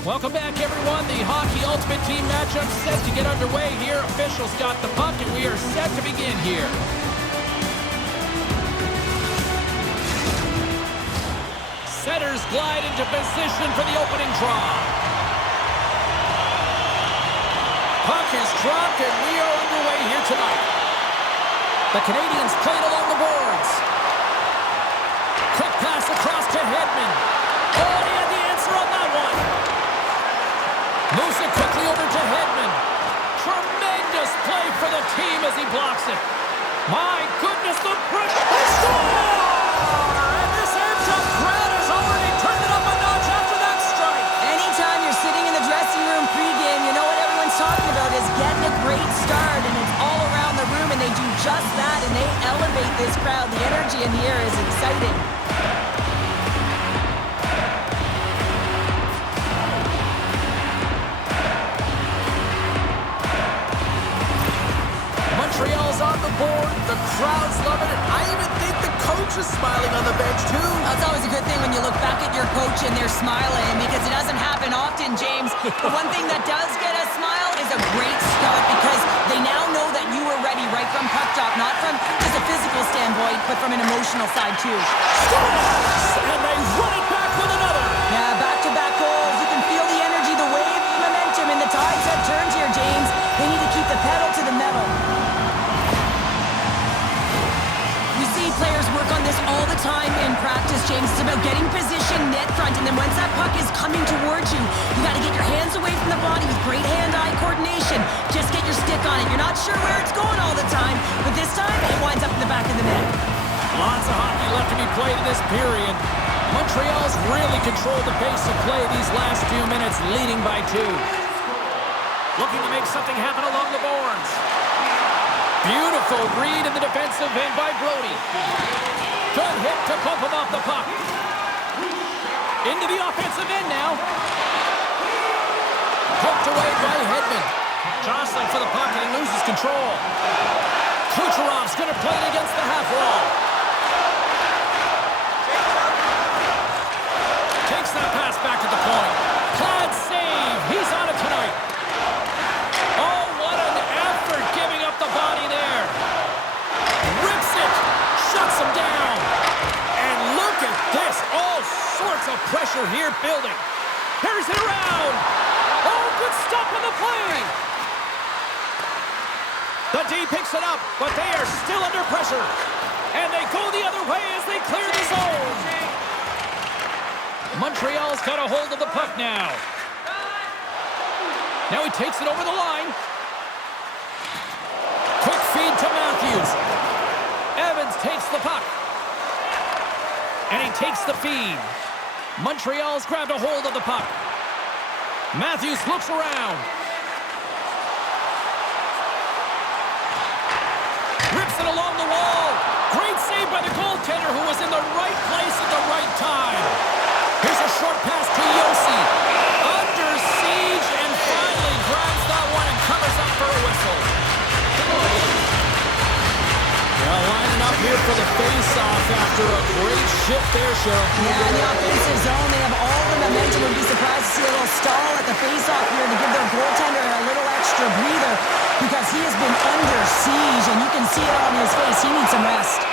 Welcome back, everyone. The Hockey Ultimate Team matchup set to get underway here. Officials got the puck, and we are set to begin here. Setters glide into position for the opening draw. Puck is dropped, and we are underway here tonight. The Canadians played along the boards. Quick pass across to Hedman. Oh, he had the answer on that one. Moves it quickly over to Hedman. Tremendous play for the team as he blocks it. My goodness, the pressure. They score! And this ends-up crowd has already turned it up a notch after that strike. Anytime you're sitting in the dressing room pregame, you know what everyone's talking about is getting a great start, and it's all around the room, and they do just that, and they elevate this crowd. The energy in here is exciting. Montreal's on the board. The crowd's loving it. I even think the coach is smiling on the bench, too. That's always a good thing when you look back at your coach and they're smiling, because it doesn't happen often, James. The one thing that does get a smile is a great start, because they now know that you were ready right from puck drop, not from just a physical standpoint, but from an emotional side, too. Scores! And they run it back with another. Yeah, back-to-back goals. You can feel the energy, the wave, the momentum, and the tides have turned here, James. They need to keep the pedal to the metal. You see players work on this all the time in practice, James. It's about getting position net front, and then once that puck is coming towards you, you got to get your hands away from the body with great hand-eye coordination. Just get your stick on it. You're not sure where it's going all the time, but this time it winds up in the back of the net. Lots of hockey left to be played in this period. Montreal's really controlled the pace of play these last few minutes, leading by 2. Looking to make something happen along the boards. Beautiful read in the defensive end by Brody. Good hit to bump him off the puck. Into the offensive end now. Poked away by Hedman. Jostling for the puck, and he loses control. Kucherov's going to play it against the half wall. Takes that pass back at the point. Glad save. He's on it tonight. Oh, what an effort giving up the body there. Rips it. Shuts him down. And look at this. All sorts of pressure here building. Carries it around. Oh, good stop on the play. The D picks it up, but they are still under pressure. And they go the other way as they clear the zone. Montreal's got a hold of the puck now. Now he takes it over the line. Quick feed to Matthews. Evans takes the puck. And he takes the feed. Montreal's grabbed a hold of the puck. Matthews looks around. Rips it along the wall. Great save by the goaltender, who was in the right place at the right time. Here's a short pass to Yossi. Under siege, and finally grabs that one and covers up for a whistle. Well, lining up here for the face-off after a great shift there, Cheryl. Yeah, in the offensive zone, they have all the momentum. Would be surprised to see a little stall at the face-off here to give their goaltender a little extra breather, because he has been under siege, and you can see it on his face. He needs some rest.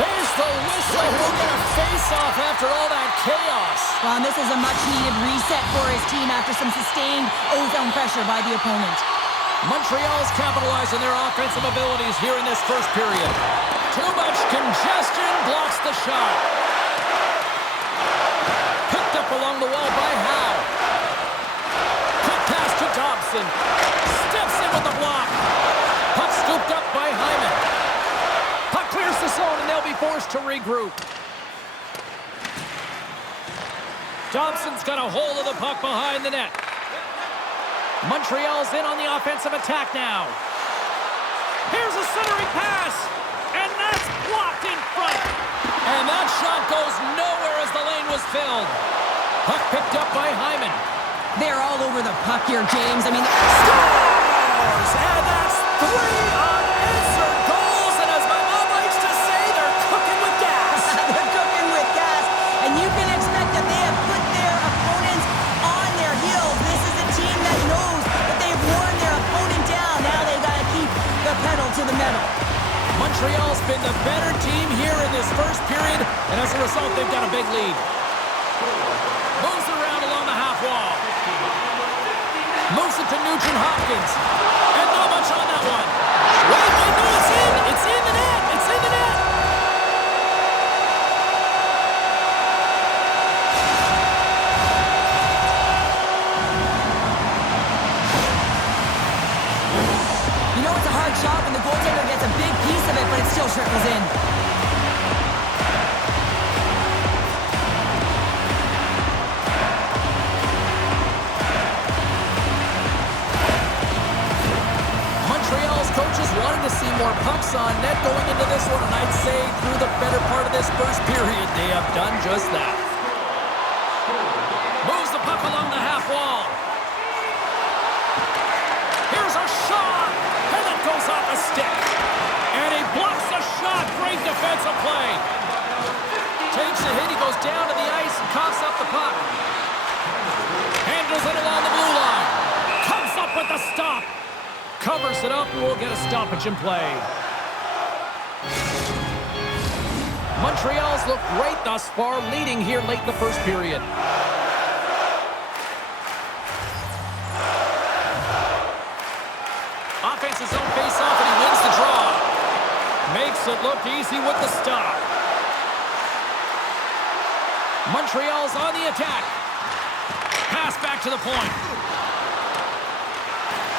There's the whistle. We'll get a face-off after all that chaos. Well, and this is a much-needed reset for his team after some sustained ozone pressure by the opponent. Montreal's capitalizing their offensive abilities here in this first period. Too much congestion blocks the shot. Picked up along the wall by Howe. Quick pass to Dobson. Steps in with the block. Puck scooped up by Hyman. Puck clears the zone, and they'll be forced to regroup. Dobson's got a hold of the puck behind the net. Montreal's in on the offensive attack now. Here's a centering pass, and that's blocked in front. And that shot goes nowhere as the lane was filled. Puck picked up by Hyman. They're all over the puck here, James. I mean, scores! And that's 3 unanswered goals, and as my mom likes to say, they're cooking with gas. They're cooking with gas, and you can expect that they have put their opponents on their heels. medal. Montreal's been the better team here in this first period, and as a result, they've got a big lead. Moves around along the half wall. Moves it to Nugent-Hopkins. And not much on that one. Wait, no, it's in! It's in the net! It's in the net! You know it's a hard shot when the goaltender gets a big piece of it, but it still trickles in. Montreal's coaches wanted to see more pucks on net going into this one, and I'd say through the better part of this first period, they have done just that. Moves the puck along the half wall. Here's a shot, and it goes off a stick. And he blocks the shot. Great defensive play. Takes a hit, he goes down to the ice and coughs up the puck. Handles it along the blue line. Comes up with the stop. Covers it up, and we'll get a stoppage in play. Montreal's looked great thus far, leading here late in the first period. Offense's own face-off, and he wins the draw. Makes it look easy with the stop. Montreal's on the attack. Pass back to the point.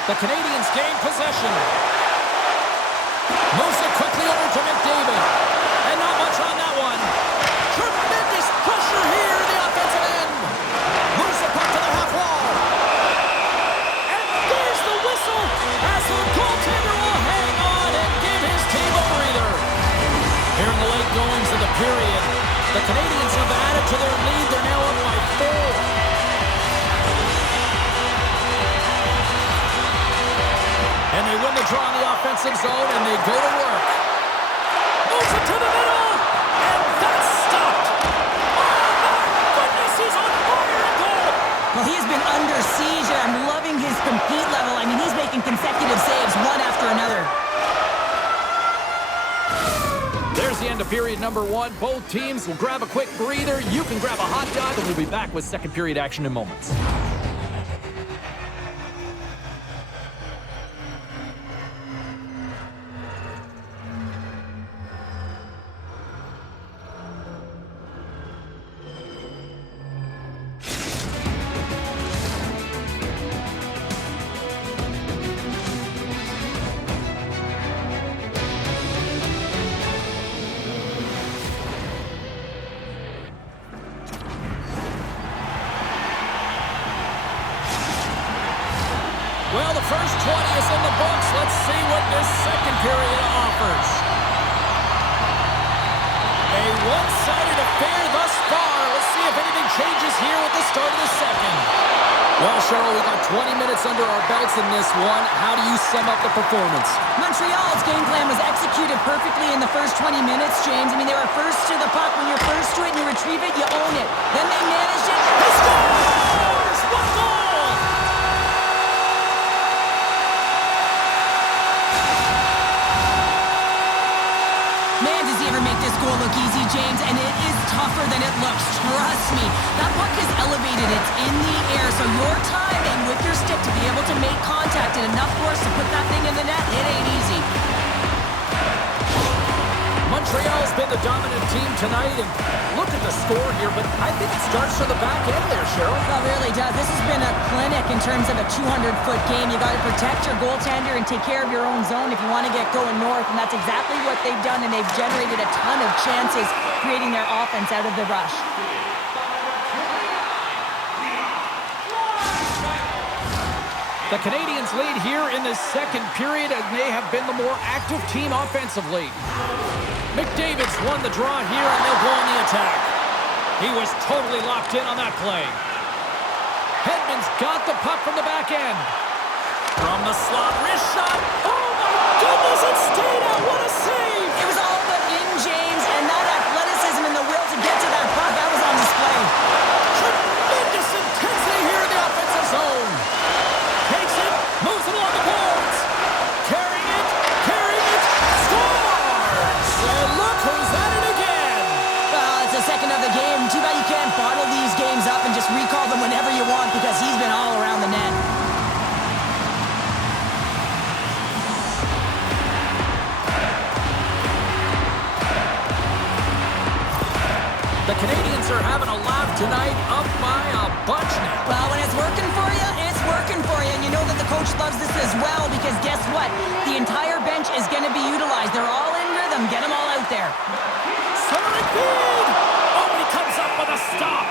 The Canadiens gain possession. Moves it quickly over to McDavid. And not much on that one. Tremendous pressure here in the offensive end. Moves the puck to the half wall. And there's the whistle as the goaltender will hang on and give his team a breather. Here in the late goings of the period, the Canadiens have added to their lead. They're now up by 4. And they win the draw in the offensive zone, and they go to work. Moves it to the middle, and that's stopped. Oh, my goodness, he's on fire and goal. Well, he has been under siege, and I'm loving his compete level. I mean, he's making consecutive saves one after another. There's the end of period number 1. Both teams will grab a quick breather. You can grab a hot dog, and we'll be back with second period action in moments. Well, the first 20 is in the books. Let's see what this second period offers. A one-sided affair thus far. Let's see if anything changes here with the start of the second. Well, Cheryl, we got 20 minutes under our belts in this one. How do you sum up the performance? Montreal's game plan was executed perfectly in the first 20 minutes, James. I mean, they were first to the puck. When you're first to it and you retrieve it, you own it. Then they managed it. He scores! What goal! Man, does he ever make this goal look easy, James, and it is tougher than it looks. Trust me. That puck is elevated. It's in the air, so your timing with your stick to be able to make contact and enough force to put that thing in the net, it ain't easy. Montreal's been the dominant team tonight, and look at the score here, but I think it starts from the back end there, Cheryl. It really does. This has been a clinic in terms of a 200-foot game. You got to protect your goaltender and take care of your own zone if you want to get going north, and that's exactly what they've done, and they've generated a ton of chances creating their offense out of the rush. The Canadiens lead here in the second period, and they have been the more active team offensively. McDavid's won the draw here, and they'll go on the attack. He was totally locked in on that play. Hedman's got the puck from the back end. From the slot, wrist shot. Oh, my goodness, it stayed out. What a save. It was all but in, James, and that athleticism and the will to get to that puck, that was on display. Tremendous intensity here in the offensive zone. Takes it, moves it along the boards. Carrying it, are having a laugh tonight, up by a bunch now. Well, when it's working for you, it's working for you. And you know that the coach loves this as well because guess what? The entire bench is going to be utilized. They're all in rhythm. Get them all out there. Centering feed! Oh, he comes up with a stop.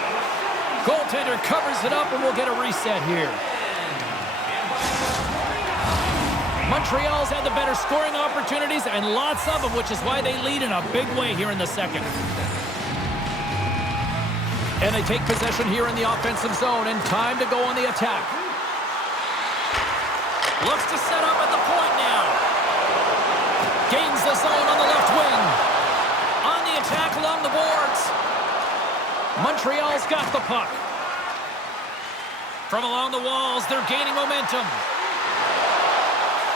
Goaltender covers it up, and we'll get a reset here. Montreal's had the better scoring opportunities, and lots of them, which is why they lead in a big way here in the second. And they take possession here in the offensive zone, and time to go on the attack. Looks to set up at the point now. Gains the zone on the left wing. On the attack along the boards. Montreal's got the puck. From along the walls, they're gaining momentum.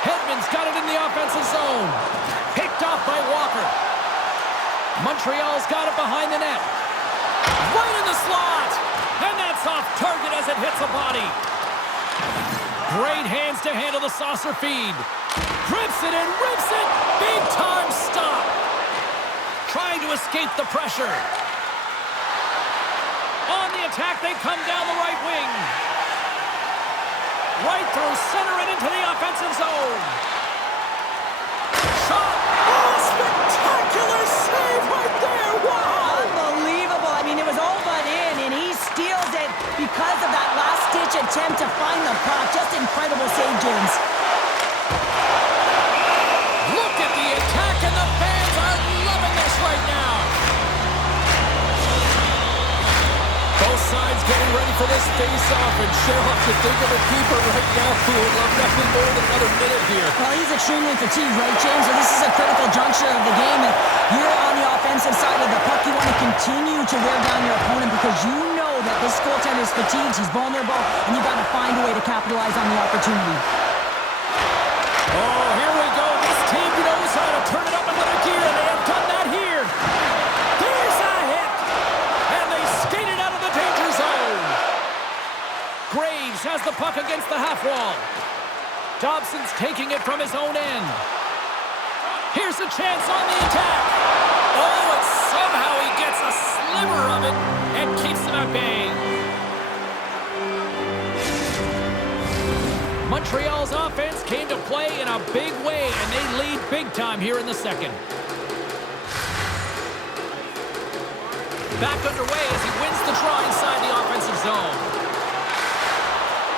Hedman's got it in the offensive zone. Picked off by Walker. Montreal's got it behind the net. Right in the slot. And that's off target as it hits a body. Great hands to handle the saucer feed. Grips it and rips it. Big time stop. Trying to escape the pressure. On the attack, they come down the right wing. Right through center and into the offensive zone. Shot. Oh, spectacular save right there. Wow. Unbelievable. I mean, it was all but in, and he steals it because of that last-ditch attempt to find the puck. Just incredible save, James. Look at the attack, and the fans are loving this right now. Both sides getting ready for this face-off, and Cheryl, to think of a keeper right now who would love nothing more than another minute here. Well, he's extremely fatigued, right, James? So this is a critical juncture of the game. If you're on the offensive side of the puck, you want to continue to wear down your opponent because you know that this goaltender is fatigued, he's vulnerable, and you got to find a way to capitalize on the opportunity. Oh, here we go. This team knows how to turn it up another gear, and they have done that here. There's a hit, and they skate it out of the danger zone. Graves has the puck against the half wall. Dobson's taking it from his own end. Here's a chance on the attack. Oh, and somehow he gets a sliver of it and keeps them at bay. Montreal's offense came to play in a big way, and they lead big time here in the second. Back underway as he wins the draw inside the offensive zone.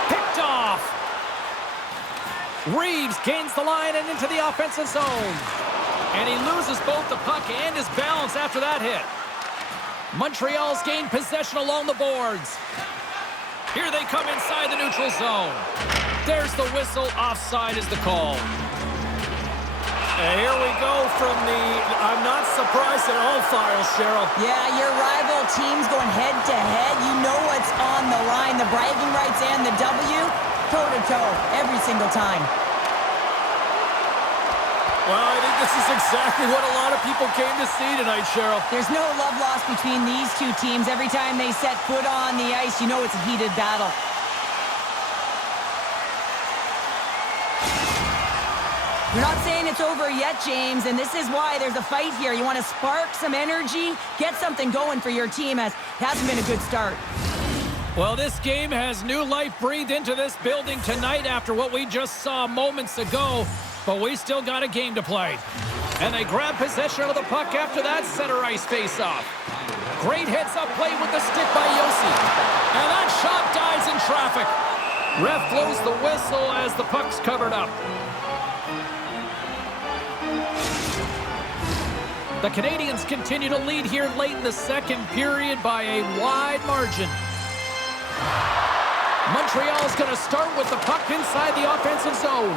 Picked off. Reeves gains the line and into the offensive zone. And he loses both the puck and his balance after that hit. Montreal's gained possession along the boards. Here they come inside the neutral zone. There's the whistle. Offside is the call. Here we go from the, I'm not surprised at all, files, Cheryl. Yeah, your rival team's going head-to-head. You know what's on the line, the bragging rights and the W, toe-to-toe, every single time. Well, I think this is exactly what a lot of people came to see tonight, Cheryl. There's no love lost between these two teams. Every time they set foot on the ice, you know it's a heated battle. We're not saying it's over yet, James, and this is why there's a fight here. You want to spark some energy, get something going for your team, as it hasn't been a good start. Well, this game has new life breathed into this building tonight after what we just saw moments ago, but we still got a game to play. And they grab possession of the puck after that center ice face-off. Great heads-up play with the stick by Yossi. And that shot dies in traffic. Ref blows the whistle as the puck's covered up. The Canadians continue to lead here late in the second period by a wide margin. Montreal's going to start with the puck inside the offensive zone.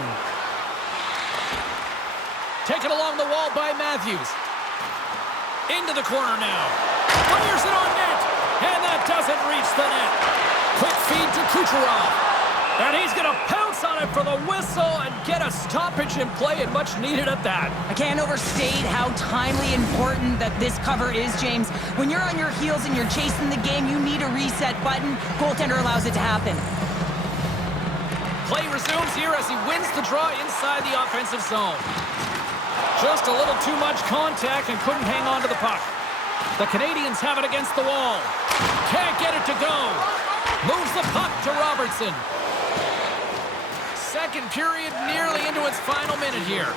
Taken along the wall by Matthews. Into the corner now. Fires it on net. And that doesn't reach the net. Quick feed to Kucherov. And he's going to pounce on it for the whistle and get a stoppage in play, and much needed at that. I can't overstate how timely important that this cover is, James. When you're on your heels and you're chasing the game, you need a reset button. Goaltender allows it to happen. Play resumes here as he wins the draw inside the offensive zone. Just a little too much contact and couldn't hang on to the puck. The Canadians have it against the wall. Can't get it to go. Moves the puck to Robertson. Second period nearly into its final minute here.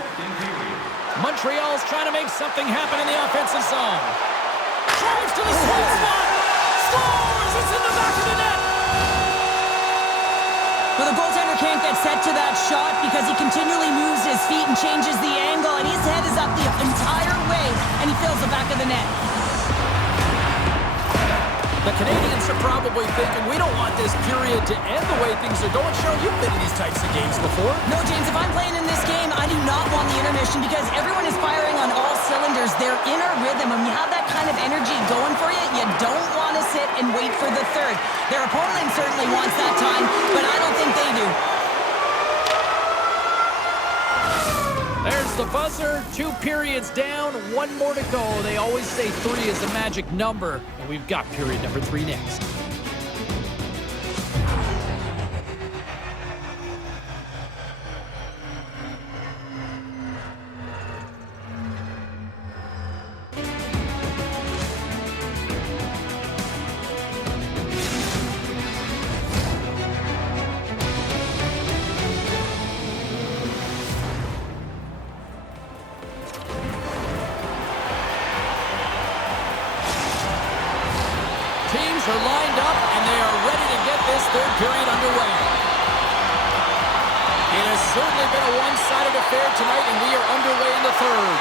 Montreal's trying to make something happen in the offensive zone. Drives to the sweet spot. Scores! It's in the back of the net. Well, the goaltender can't get set to that shot because he continually moves his feet and changes the angle, and his head is up the entire way, and he fills the back of the net. The Canadians are probably thinking, we don't want this period to end the way things are going. Cheryl, you've been in these types of games before. No, James, if I'm playing in this game, I do not want the intermission because everyone is firing on all cylinders. They're in a rhythm. When you have that kind of energy going for you, you don't want to sit and wait for the third. Their opponent certainly wants that time, but I don't think they do. There's the buzzer. 2 periods down, 1 more to go. They always say 3 is a magic number, and we've got period number 3 next. Teams are lined up, and they are ready to get this third period underway. It has certainly been a one-sided affair tonight, and we are underway in the third.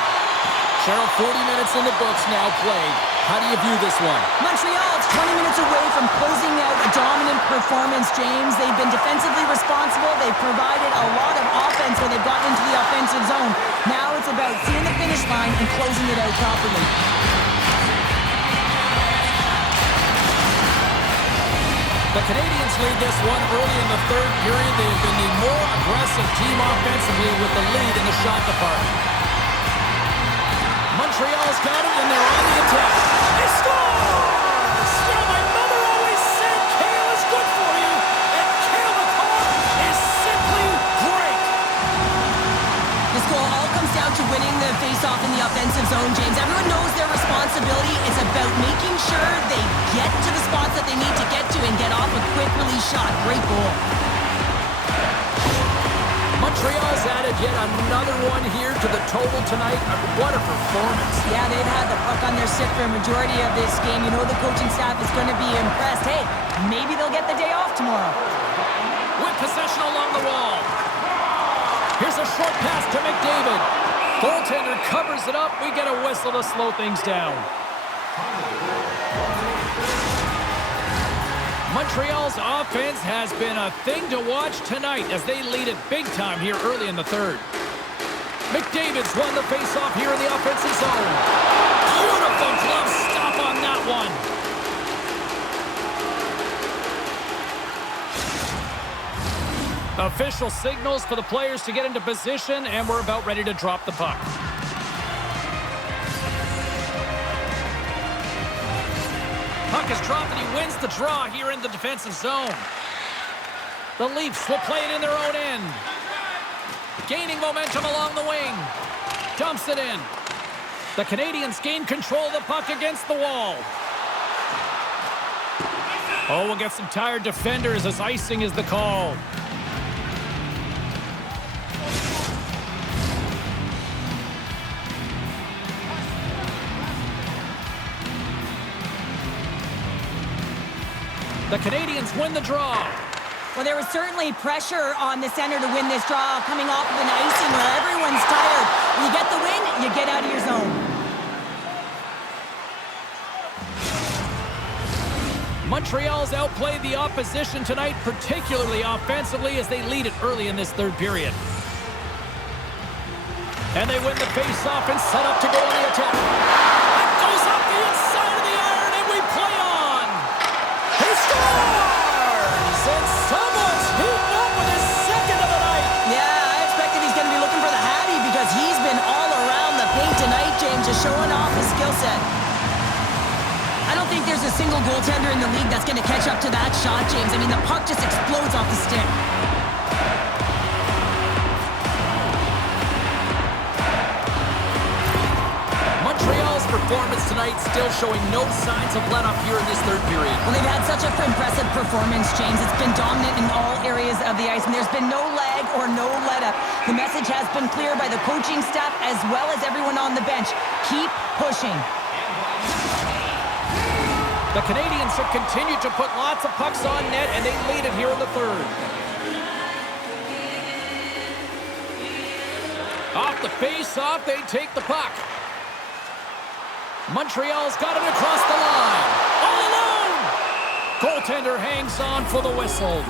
Cheryl, 40 minutes in the books now played. How do you view this one? Montreal is 20 minutes away from closing out a dominant performance, James. They've been defensively responsible. They've provided a lot of offense when they've gotten into the offensive zone. Now it's about seeing the finish line and closing it out properly. The Canadians lead this one early in the third period. They have been the more aggressive team offensively with the lead in the shot department. Montreal's got it, and they're on the attack. They score! Now, my mother always said kale is good for you, and kale McCall is simply great. This goal all comes down to winning the face-off in the offensive zone, James. Everyone knows their responsibility. It's about making sure they get to the spots that they need to get to and get off a quick release shot. Great goal. Montreal's added yet another one here to the total tonight. What a performance. Yeah, they've had the puck on their stick for a majority of this game. You know the coaching staff is going to be impressed. Hey, maybe they'll get the day off tomorrow. With possession along the wall. Here's a short pass to McDavid. Goaltender covers it up. We get a whistle to slow things down. Montreal's offense has been a thing to watch tonight as they lead it big time here early in the third. McDavid's won the faceoff here in the offensive zone. Beautiful glove stop on that one. Official signals for the players to get into position, and we're about ready to drop the puck. Puck is dropped, and he wins the draw here in the defensive zone. The Leafs will play it in their own end. Gaining momentum along the wing. Dumps it in. The Canadians gain control of the puck against the wall. Oh, we'll get some tired defenders as icing is the call. The Canadians win the draw. Well, there was certainly pressure on the center to win this draw coming off of an icing where everyone's tired. You get the win, you get out of your zone. Montreal's outplayed the opposition tonight, particularly offensively, as they lead it early in this third period. And they win the face-off and set up to go on the attack. That goes up the inside of the iron, and we play on. He scores! And someone's heating up with his second of the night. Yeah, I expected he's going to be looking for the Hattie because he's been all around the paint tonight, James, just showing off his skill set. I don't think there's a single goaltender in the league that's going to catch up to that shot, James. I mean, the puck just explodes off the stick. Montreal's performance Montreal's tonight still showing no signs of let-up here in this third period. Well, they've had such an impressive performance, James. It's been dominant in all areas of the ice, and there's been no lag or no let-up. The message has been clear by the coaching staff as well as everyone on the bench. Keep pushing. The Canadiens have continued to put lots of pucks on net, and they lead it here in the third. Off the face-off, they take the puck. Montreal's got it across the line. All alone! Goaltender hangs on for the whistle.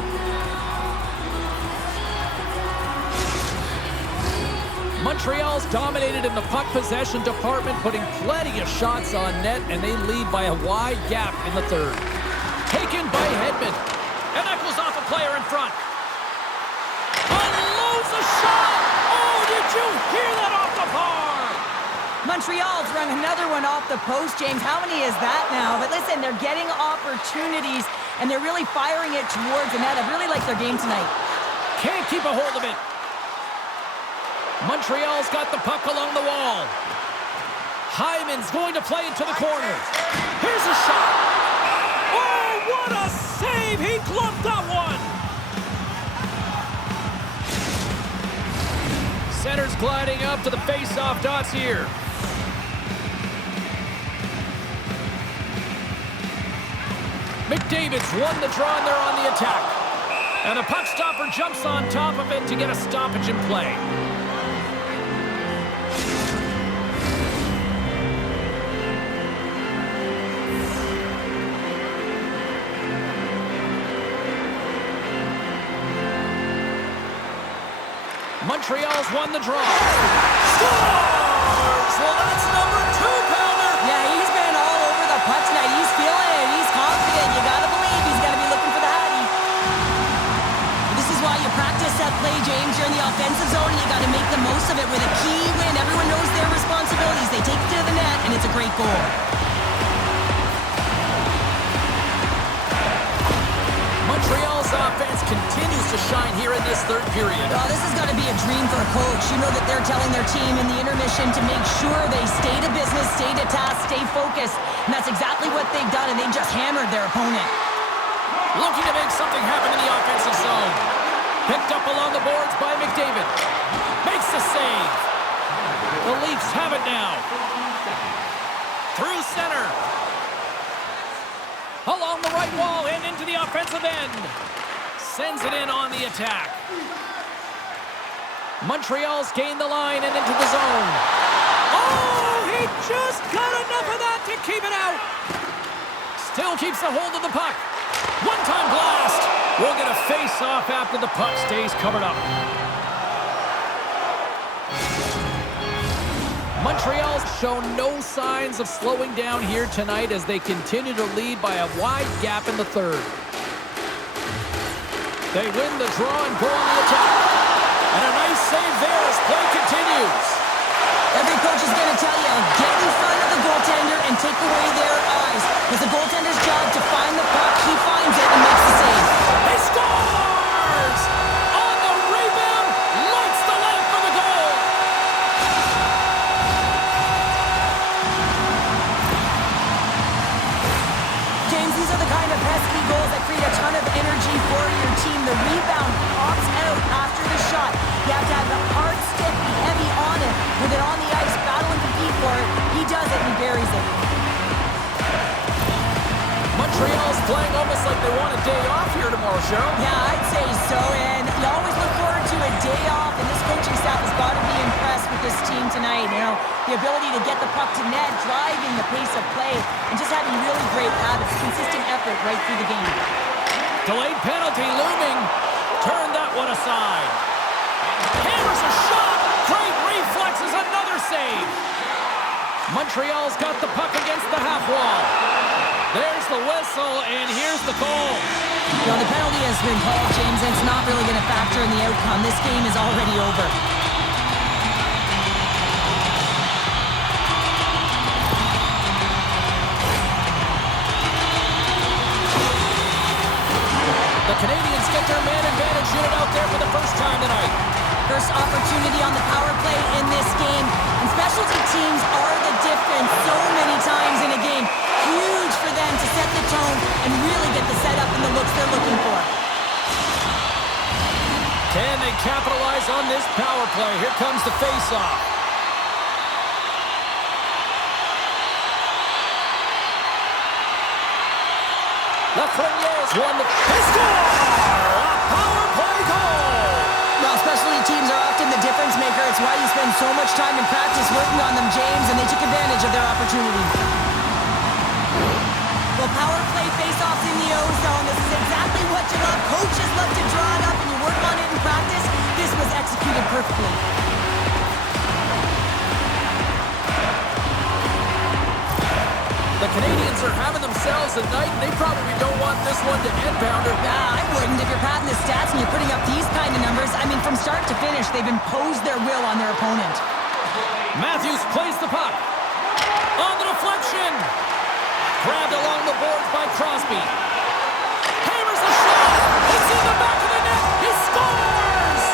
Montreal's dominated in the puck possession department, putting plenty of shots on net, and they lead by a wide gap in the third. Taken by Hedman. And that goes off a player in front. Unloads a shot! Oh, did you hear that off the bar? Montreal's run another one off the post, James. How many is that now? But listen, they're getting opportunities, and they're really firing it towards the net. I really like their game tonight. Can't keep a hold of it. Montreal's got the puck along the wall. Hyman's going to play it to the corner. Here's a shot. Oh, what a save! He gloved that one. Center's gliding up to the face-off dots here. McDavid's won the draw, and they're on the attack. And the puck stopper jumps on top of it to get a stoppage in play. Montreal's won the draw. Scores! Well, that's number 2-pounder. Yeah, he's been all over the puck tonight. He's feeling it. He's confident. You gotta believe he's gotta be looking for the hattie. This is why you practice that play, James. You're in the offensive zone, and you gotta make the most of it with a key win. Everyone knows their responsibilities. They take it to the net, and it's a great goal. Montreal's offense continues to shine here in this third period. Oh, this has got to be a dream for a coach. You know that they're telling their team in the intermission to make sure they stay to business, stay to task, stay focused. And that's exactly what they've done, and they've just hammered their opponent. Looking to make something happen in the offensive zone. Picked up along the boards by McDavid. Makes the save. The Leafs have it now. Through center. Along the right wall and into the offensive end. Sends it in on the attack. Montreal's gained the line and into the zone. Oh, he just got enough of that to keep it out. Still keeps a hold of the puck. One-time blast. We'll get a face-off after the puck stays covered up. Montreal's shown no signs of slowing down here tonight as they continue to lead by a wide gap in the third. They win the draw and go on the attack. And a nice save there as play continues. Every coach is going to tell you, get in front of the goaltender and take away their eyes. It's the goaltender's job to find the puck. He finds it and makes the save. He scores! On the rebound, lights the lamp for the goal. James, these are the kind of pesky goals that create a ton of energy for your team. The rebound pops out after the shot. You have to have the hard stick, be heavy on it, with it on the ice, battle and compete for it. He does it and he buries it. Montreal's playing almost like they want a day off here tomorrow, Cheryl. Yeah, I'd say so, and you always look forward to a day off, and this coaching staff has got to be impressed with this team tonight. You know, the ability to get the puck to net, driving the pace of play, and just having really great habits, consistent effort right through the game. Delayed penalty looming. Turn that one aside. Hammers a shot. Great reflexes, another save. Montreal's got the puck against the half wall. There's the whistle, and here's the call. You know, the penalty has been called, James, and it's not really going to factor in the outcome. This game is already over. The Canadiens get their man advantage unit out there for the first time tonight. First opportunity on the power play in this game. And specialty teams are the difference so many times zone and really get the setup and the looks they're looking for. Can they capitalize on this power play? Here comes the face-off. Lafreniere's won the... They score! A power play goal! Well, specialty teams are often the difference maker. It's why you spend so much time in practice working on them, James, and they took advantage of their opportunity. Well, power play face-offs in the O-zone. This is exactly what you love. Coaches love to draw it up, and you work on it in practice. This was executed perfectly. The Canadians are having themselves a night, and they probably don't want this one to end, Pounder. Nah, I wouldn't. If you're padding the stats and you're putting up these kind of numbers, I mean, from start to finish, they've imposed their will on their opponent. Matthews plays the puck. On the deflection. Grabbed along the boards by Crosby. Hammers the shot. It's in the back of the net. He scores!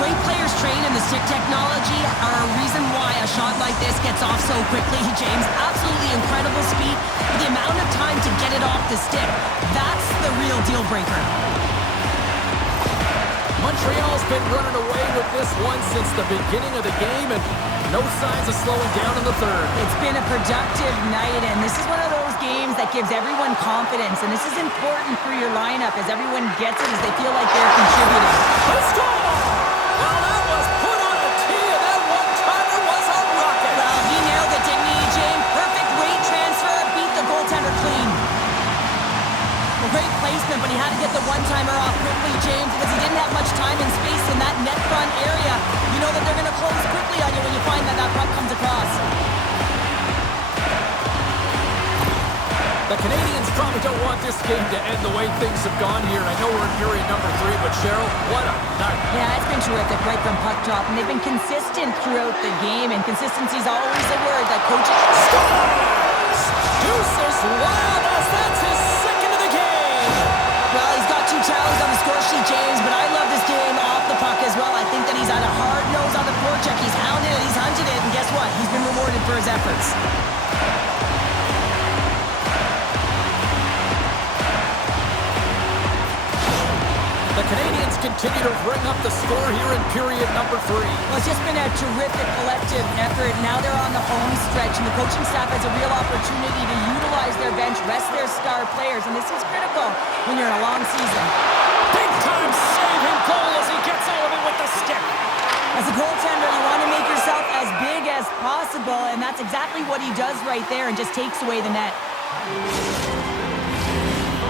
Great players trained in the stick technology are a reason why a shot like this gets off so quickly, James. Absolutely incredible speed. The amount of time to get it off the stick, that's the real deal breaker. Montreal's been running away with this one since the beginning of the game, and no signs of slowing down in the third. It's been a productive night, and this is one of those games that gives everyone confidence, and this is important for your lineup as everyone gets it, as they feel like they're contributing. They score! Well, that was put on a tee, and that one-timer was a rocket. Well, he nailed it, didn't he, James? Perfect weight transfer, beat the goaltender clean. A great placement, but he had to get the one-timer off quickly, James, because he didn't have much time and space in that net front area. You know that they're going to close quickly on you when you find that that puck comes across. The Canadians probably don't want this game to end the way things have gone here. I know we're in period number 3, but Cheryl, what a night. Yeah, it's been terrific right from puck drop, and they've been consistent throughout the game, and consistency is always a word that coaches... Scores! Deuces Wildus, that's his second of the game! Well, he's got 2 tallies on the score sheet, James, but I love this game off the puck as well. I think that he's had a hard nose on the forecheck. He's hounded it, he's hunted it, and guess what? He's been rewarded for his efforts. The Canadians continue to bring up the score here in period number 3. Well, it's just been a terrific collective effort. Now they're on the home stretch, and the coaching staff has a real opportunity to utilize their bench, rest their star players, and this is critical when you're in a long season. Big-time save and goal as he gets out of it with the stick. As a goaltender, you want to make yourself as big as possible, and that's exactly what he does right there and just takes away the net.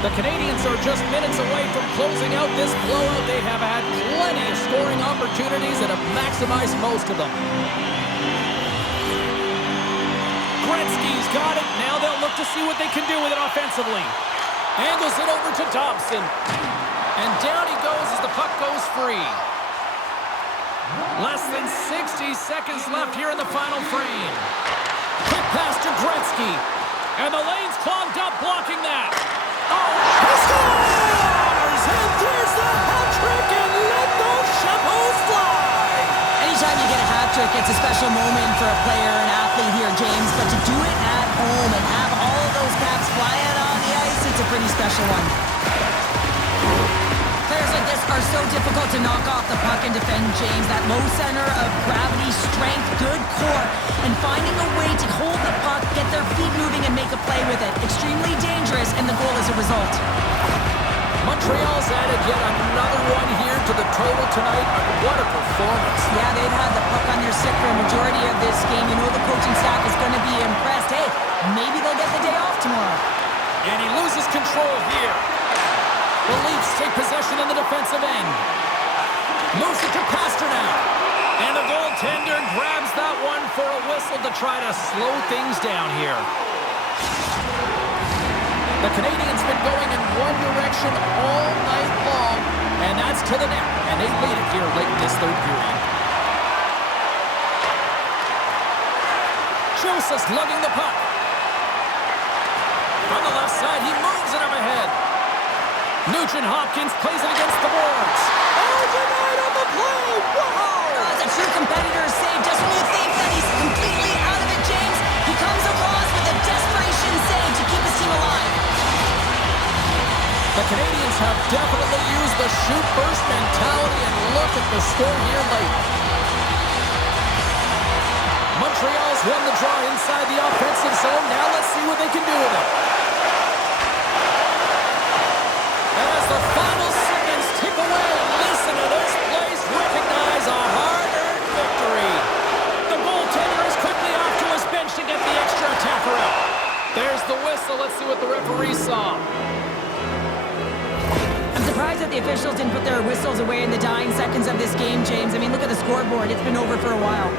The Canadians are just minutes away from closing out this blowout. They have had plenty of scoring opportunities and have maximized most of them. Gretzky's got it. Now they'll look to see what they can do with it offensively. Angles it over to Dobson. And down he goes as the puck goes free. Less than 60 seconds left here in the final frame. Quick pass to Gretzky. And the lane's clogged up, blocking that. Oh, he scores! And there's the hat trick, and let those chapeaux fly! Anytime you get a hat trick, it's a special moment for a player, an athlete here, James. But to do it at home and have all of those caps flying on the ice, it's a pretty special one. Players like this are so difficult to knock off the puck and defend, James. That low center of gravity, strength, good core, and finding a way to hold the puck, get their feet moving, and make a play with it. Extremely dangerous, and the goal is a result. Montreal's added yet another one here to the total tonight. What a performance. Yeah, they've had the puck on their stick for a majority of this game. You know the coaching staff is going to be impressed. Hey, maybe they'll get the day off tomorrow. And he loses control here. The Leafs take possession in the defensive end. Moves it to Pasternak. And the goaltender grabs that one for a whistle to try to slow things down here. The Canadians been going in one direction all night long, and that's to the net. And they lead it here late in this third period. Joseph's lugging the puck. From the left side, he moves it up ahead. Nugent Hopkins plays it against the boards. Oh, denied on the play! Wow! Oh, it's a true competitor save. Just when you think that he's completely out of it, James, he comes across with a desperation save to keep his team alive. The Canadians have definitely used the shoot-first mentality, and look at the score here late. Montreal's won the draw inside the offensive zone. Now let's see what they can do with it. As the final seconds tick away, listen to this place recognize a hard-earned victory. The goaltender is quickly off to his bench to get the extra attacker out. There's the whistle. Let's see what the referee saw. I'm surprised that the officials didn't put their whistles away in the dying seconds of this game, James. I mean, look at the scoreboard. It's been over for a while.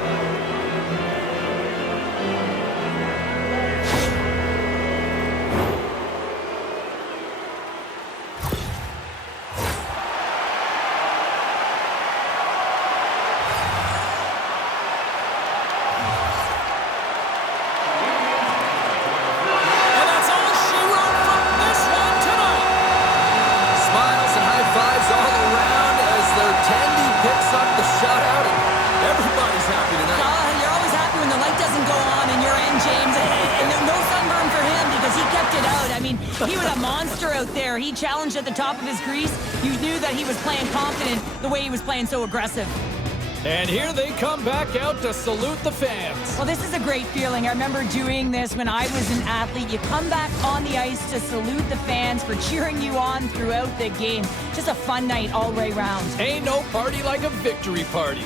He was a monster out there. He challenged at the top of his crease. You knew that he was playing confident the way he was playing so aggressive. And here they come back out to salute the fans. Well, this is a great feeling. I remember doing this when I was an athlete. You come back on the ice to salute the fans for cheering you on throughout the game. Just a fun night all the way around. Ain't no party like a victory party.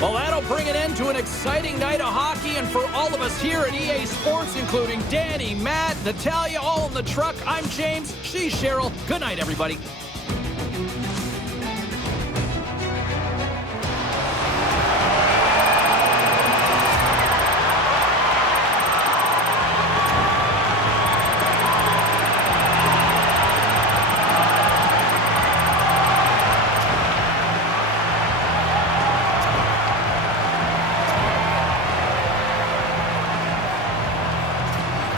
Well, that'll bring an end to an exciting night of hockey, and for all of us here at EA Sports, including Danny, Matt, Natalia, all in the truck, I'm James, she's Cheryl. Good night, everybody.